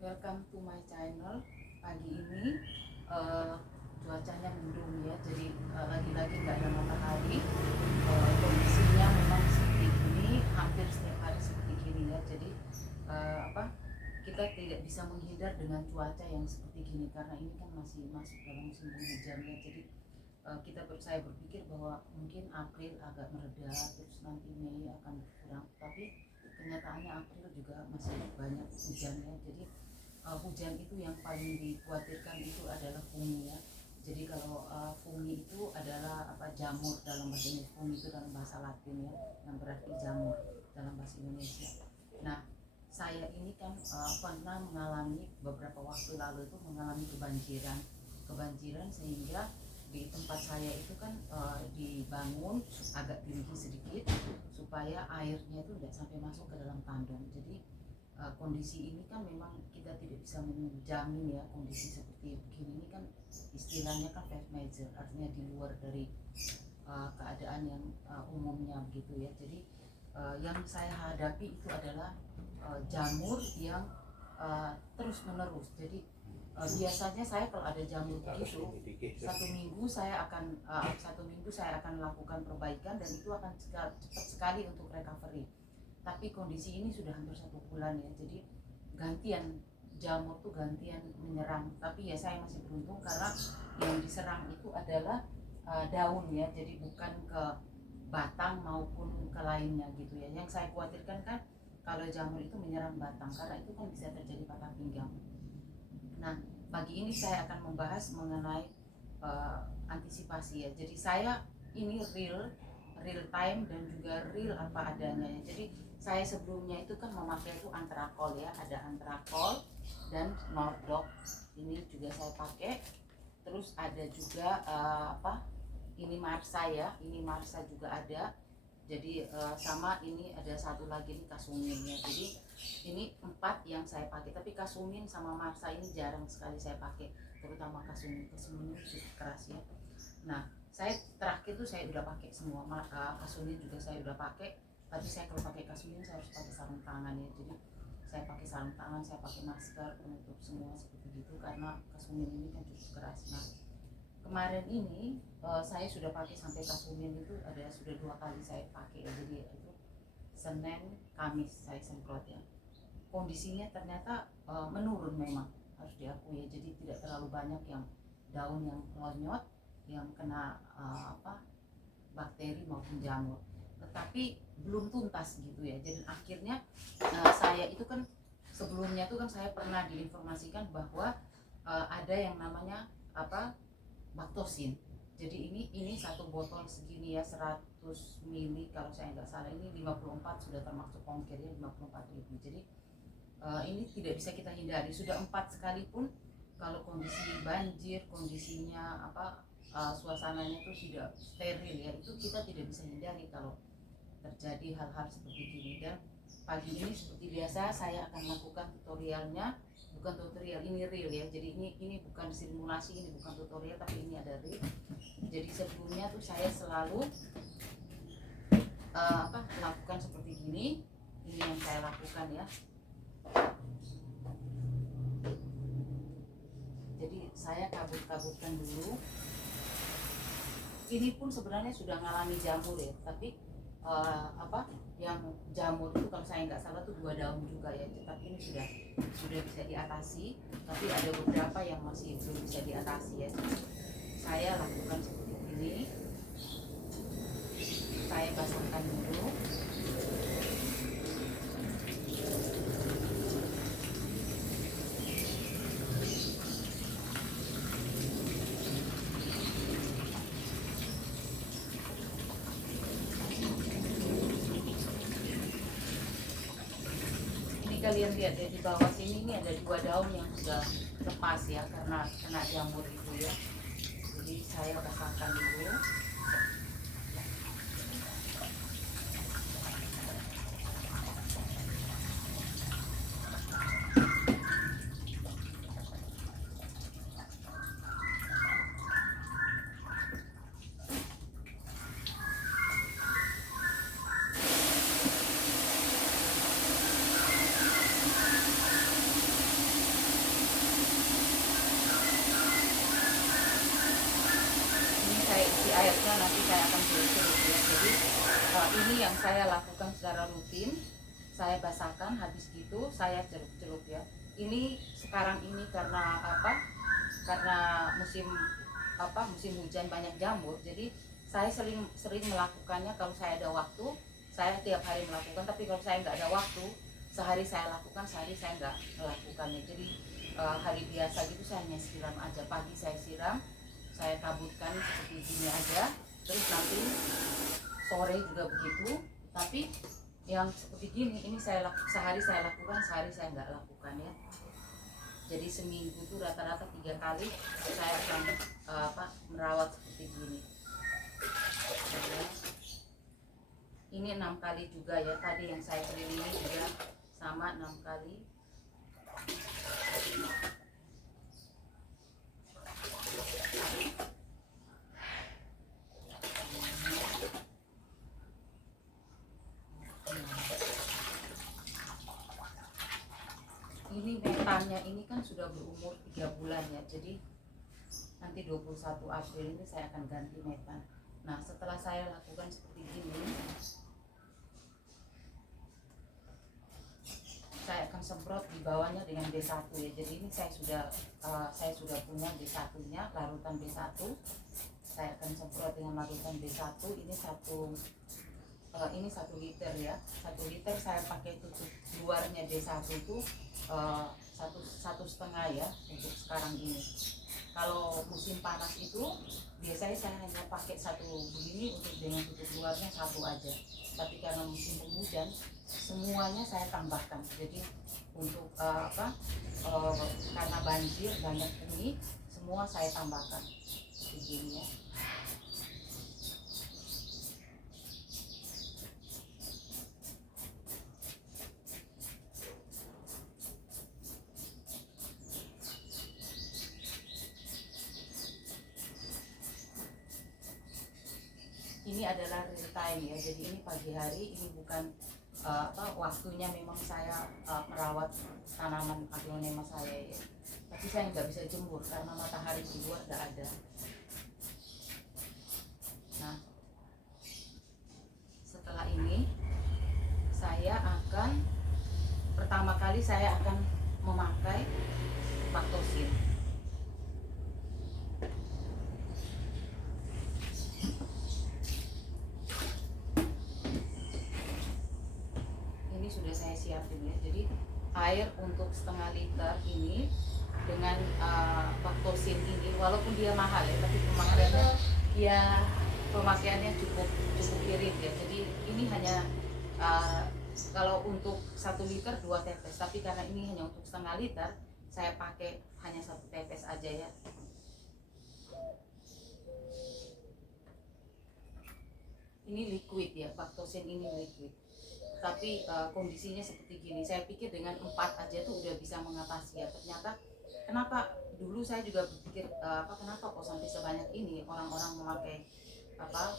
Welcome to my channel. Pagi ini cuacanya mendung ya, jadi lagi-lagi nggak ada matahari. Kondisinya memang seperti ini, hampir setiap hari seperti ini ya. Jadi kita tidak bisa menghindar dengan cuaca yang seperti gini karena ini kan masih masuk dalam musim penghujan ya. Jadi saya berpikir bahwa mungkin April agak mereda, terus nanti Mei akan berkurang. Tapi kenyataannya April juga masih banyak hujannya. Jadi hujan itu yang paling dikhawatirkan itu adalah fungi ya. Jadi kalau fungi itu adalah jamur dalam bahasa Indonesia. Fungi itu dalam bahasa Latin ya, yang berarti jamur dalam bahasa Indonesia. Nah, saya ini kan pernah mengalami beberapa waktu lalu itu mengalami kebanjiran sehingga di tempat saya itu kan dibangun agak tinggi sedikit supaya airnya itu tidak sampai masuk ke dalam kandang. Jadi kondisi ini kan memang kita tidak bisa menjamin ya, kondisi seperti begini ini kan istilahnya kan force majeure, artinya di luar dari keadaan yang umumnya begitu ya. Jadi yang saya hadapi itu adalah jamur yang terus menerus. Jadi biasanya saya kalau ada jamur begitu satu minggu saya akan lakukan perbaikan dan itu akan cepat sekali untuk recovery. Tapi kondisi ini sudah hampir 1 bulan ya, jadi gantian jamur tuh gantian menyerang. Tapi ya saya masih beruntung karena yang diserang itu adalah daun ya, jadi bukan ke batang maupun ke lainnya gitu ya. Yang saya khawatirkan kan kalau jamur itu menyerang batang, karena itu kan bisa terjadi patah pinggang. Nah, pagi ini saya akan membahas mengenai antisipasi ya. Jadi saya ini real time dan juga real apa adanya ya. Jadi saya sebelumnya itu kan memakai itu Antrakol ya, ada Antrakol dan Nordok. Ini juga saya pakai. Terus ada juga ini Marsa ya, ini Marsa juga ada. Jadi sama ini ada satu lagi nih Kasumin ya. Jadi ini 4 yang saya pakai, tapi Kasumin sama Marsa ini jarang sekali saya pakai, terutama Kasumin itu keras ya. Nah, saya terakhir tuh saya udah pakai semua. Kasumin juga saya udah pakai, tapi saya kalau pakai Kasumin saya harus pakai sarung tangan ya. Jadi saya pakai sarung tangan, saya pakai masker penutup semua seperti itu karena Kasumin ini kan cukup keras. Nah, kemarin ini saya sudah pakai sampai Kasumin itu sudah 2 kali saya pakai ya. Jadi itu Senin, Kamis saya semprot ya. Kondisinya ternyata menurun memang, harus diakui ya. Jadi tidak terlalu banyak yang daun yang lonyot yang kena bakteri maupun jamur, tetapi belum tuntas gitu ya. Jadi akhirnya saya itu kan sebelumnya tuh kan saya pernah diinformasikan bahwa ada yang namanya baktosin. Jadi ini satu botol segini ya, 100 ml kalau saya nggak salah, ini 54 sudah termasuk ongkirnya 54.000. Jadi ini tidak bisa kita hindari. Sudah 4 sekalipun kalau kondisi banjir, kondisinya suasananya itu tidak steril ya, itu kita tidak bisa hindari kalau terjadi hal-hal seperti ini. Dan pagi ini seperti biasa saya akan lakukan tutorialnya, bukan tutorial, ini real ya. Jadi ini bukan simulasi, ini bukan tutorial, tapi ini ada real. Jadi sebelumnya tuh saya selalu melakukan seperti gini. Ini yang saya lakukan ya. Jadi saya kabut-kabutkan dulu. Ini pun sebenarnya sudah ngalami jamur ya, tapi yang jamur itu kalau saya nggak salah tuh 2 daun juga ya. Tapi ini sudah bisa diatasi, tapi ada beberapa yang masih belum bisa diatasi ya. Saya lakukan seperti ini. Saya basahkan dulu. Kalian lihat ya, di bawah sini ini ada 2 daun yang sudah lepas ya karena kena jamur itu ya. Jadi saya basahkan dulu. celup ya. Jadi ini yang saya lakukan secara rutin. Saya basahkan, habis gitu saya celup-celup ya. Ini sekarang ini karena apa? Karena musim hujan banyak jamur. Jadi saya sering melakukannya kalau saya ada waktu. Saya tiap hari melakukan, tapi kalau saya nggak ada waktu, sehari saya lakukan, sehari saya nggak melakukannya. Jadi hari biasa gitu saya hanya siram aja. Pagi saya siram, saya kabutkan seperti gini aja, terus nanti sore juga begitu. Tapi yang seperti gini ini sehari saya lakukan, sehari saya nggak lakukan ya. Jadi seminggu tuh rata-rata 3 kali saya akan merawat seperti gini ya. Ini 6 kali juga ya, tadi yang saya kelilingi juga sama 6 kali. Ini metannya ini kan sudah berumur 3 bulan ya, jadi nanti 21 April ini saya akan ganti metan. Nah setelah saya lakukan seperti ini, saya akan semprot di bawahnya dengan B1 ya. Jadi ini saya sudah punya B1 nya, larutan B1. Saya akan semprot dengan larutan B1. Ini 1 liter ya. 1 liter saya pakai tutup luarnya B1 itu 1,5 ya untuk sekarang ini. Kalau musim panas itu biasanya saya hanya pakai 1 begini untuk dengan tutup luarnya 1 aja. Tapi karena musim penghujan semuanya saya tambahkan. Jadi untuk karena banjir banyak ini, semua saya tambahkan begini ya. Ini adalah real time ya, jadi ini pagi hari, ini bukan waktunya memang saya merawat tanaman aglonema saya ya. Tapi saya nggak bisa jemur karena matahari di luar nggak ada. Nah setelah ini pertama kali saya akan memakai Bactosin. Sudah saya siapin ya. Jadi air untuk 1/2 liter ini dengan Bactosin ini, walaupun dia mahal ya, tapi pemakaiannya cukup irit ya. Jadi ini hanya kalau untuk 1 liter 2 tetes, tapi karena ini hanya untuk 1/2 liter, saya pakai hanya 1 tetes aja ya. Ini liquid ya, Bactosin ini liquid. Tapi kondisinya seperti gini, saya pikir dengan 4 aja tuh udah bisa mengatasi ya. Ternyata kenapa dulu saya juga berpikir kenapa kok sampai sebanyak ini orang-orang memakai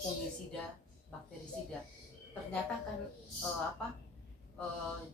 fungisida, bakterisida. Ternyata kan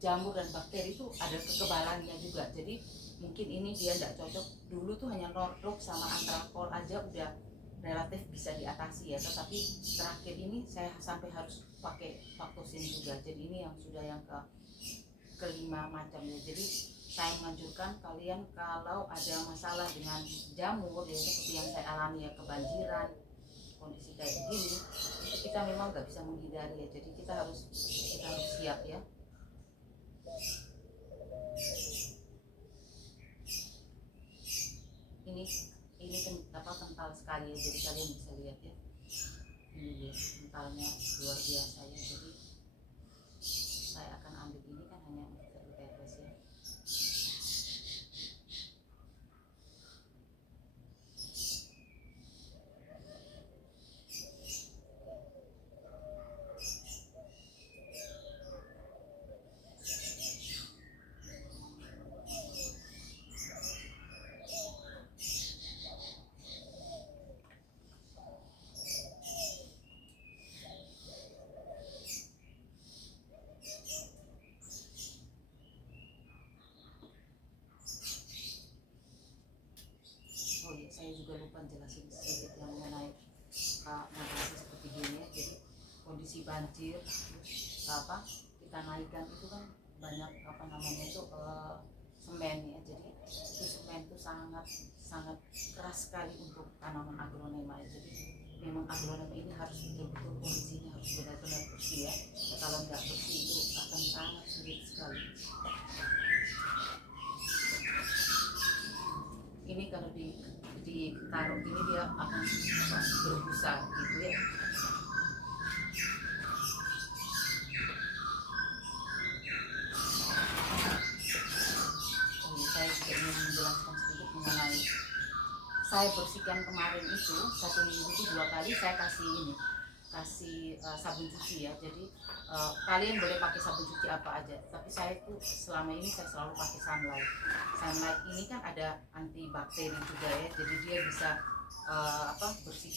jamur dan bakteri itu ada kekebalannya juga. Jadi mungkin ini dia tidak cocok. Dulu tuh hanya Norlox sama Antrakol aja udah relatif bisa diatasi ya, tetapi terakhir ini saya sampai harus pakai Bactosin juga. Jadi ini yang sudah yang kelima macam ya. Jadi saya menganjurkan kalian kalau ada masalah dengan jamur ya, seperti yang saya alami ya, kebanjiran, kondisi kayak gini, itu kita memang nggak bisa menghindari ya. Jadi kita harus siap ya. Ini kental sekali ya, jadi kalian bisa lihat ya, ini ya, kentalnya luar biasa ya. Jadi saya akan ambil ini kan hanya 1 tetes ya. Saya juga lupa jelasin sedikit yang mengenai navigasi seperti gini. kondisi banjir, terus kita naikkan itu kan banyak itu semen ya. Jadi itu semen itu sangat sangat keras sekali untuk tanaman aglonema ya. Jadi memang aglonema ini harus betul-betul kondisinya harus benar-benar bersih ya. Kalau nggak bersih itu akan sangat sulit sekali. Ini kalau ditaruh ini dia akan berbusa gitu ya. Saya juga ingin menjelaskan sedikit mengenai saya bersihkan kemarin itu 1 minggu itu 2 kali saya kasih sabun cuci ya. Jadi kalian boleh pakai sabun cuci apa aja, tapi saya tuh selama ini saya selalu pakai Sunlight. Sunlight ini kan ada antibakteri juga ya, jadi dia bisa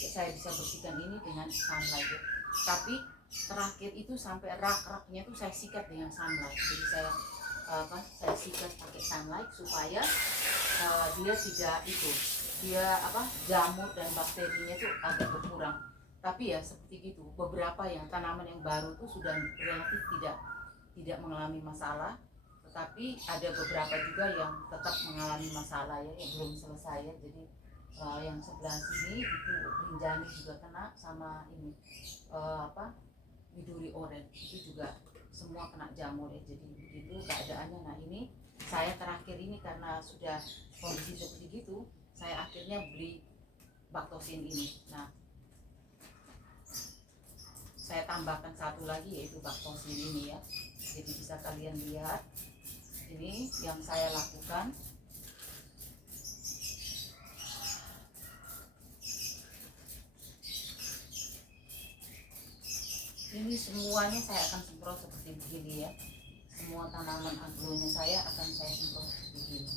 saya bisa bersihkan ini dengan Sunlight ya. Tapi terakhir itu sampai rak-raknya tuh saya sikat dengan Sunlight. Jadi saya sikat pakai Sunlight supaya jamur dan bakterinya tuh agak berkurang. Tapi ya seperti gitu, beberapa yang tanaman yang baru itu sudah relatif tidak mengalami masalah, tetapi ada beberapa juga yang tetap mengalami masalah ya, yang belum selesai ya. Jadi yang sebelah sini itu rinjani juga kena, sama ini Midori Orange itu juga semua kena jamur ya. Jadi begitu keadaannya. Nah ini saya terakhir ini karena sudah kondisi seperti gitu, saya akhirnya beli Baktosin ini. Nah saya tambahkan satu lagi yaitu Baktosin ini ya. Jadi bisa kalian lihat ini yang saya lakukan. Ini semuanya saya akan semprot seperti begini ya. Semua tanaman aglonya saya akan saya semprot seperti begini.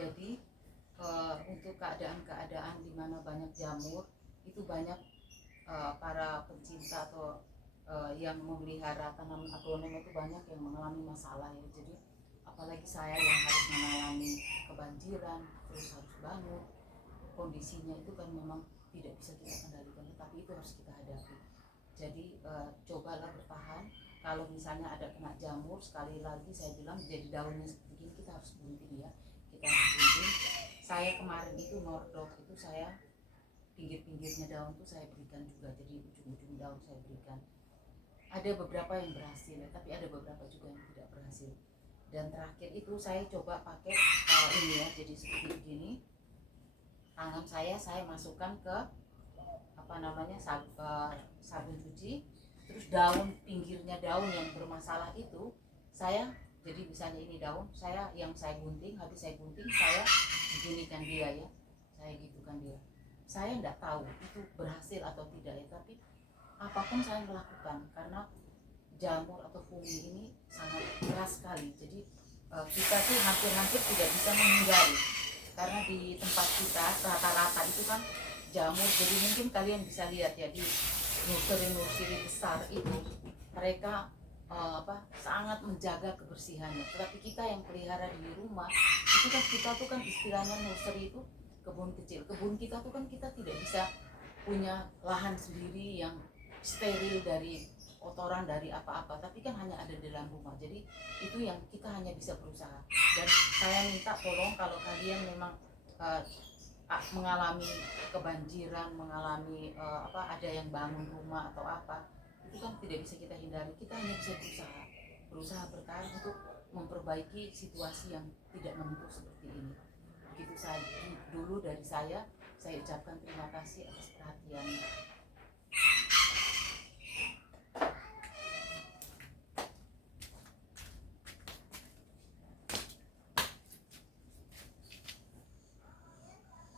Jadi untuk keadaan-keadaan di mana banyak jamur itu banyak para pencinta atau yang memelihara tanaman aglonema itu banyak yang mengalami masalah ya. Jadi apalagi saya yang harus mengalami kebanjiran, terus harus bangun, kondisinya itu kan memang tidak bisa kita kendalikan, tapi itu harus kita hadapi. Jadi cobalah bertahan. Kalau misalnya ada kena jamur, sekali lagi saya bilang jadi daunnya seperti ini kita harus gunting ya. Kita harus gunting. Saya kemarin itu nordok itu saya pinggir-pinggirnya daun itu saya berikan juga, jadi ujung-ujung daun saya berikan. Ada beberapa yang berhasil ya, tapi ada beberapa juga yang tidak berhasil. Dan terakhir itu saya coba pakai ini ya, jadi seperti begini. Tangan saya masukkan ke sabun cuci, terus daun pinggirnya daun yang bermasalah itu saya, jadi misalnya ini daun yang saya gunting, habis saya gunting saya beginikan dia ya, saya gitukan dia. Saya tidak tahu itu berhasil atau tidak ya, tapi apapun saya melakukan karena jamur atau fungi ini sangat keras sekali. Jadi kita tuh hampir-hampir tidak bisa menghindari, karena di tempat kita rata-rata itu kan jamur. Jadi mungkin kalian bisa lihat ya di nursery besar itu mereka sangat menjaga kebersihannya. Tetapi kita yang pelihara di rumah itu kan, kita tuh kan istilahnya nursery itu kebun kecil. Kebun kita tuh kan kita tidak bisa punya lahan sendiri yang steril dari kotoran dari apa-apa, tapi kan hanya ada di dalam rumah. Jadi itu yang kita hanya bisa berusaha. Dan saya minta tolong kalau kalian memang mengalami kebanjiran, mengalami ada yang bangun rumah atau apa, itu kan tidak bisa kita hindari. Kita hanya bisa berusaha bertahan untuk memperbaiki situasi yang tidak menentu seperti ini. Begitu saja dulu dari saya. Saya ucapkan terima kasih atas perhatian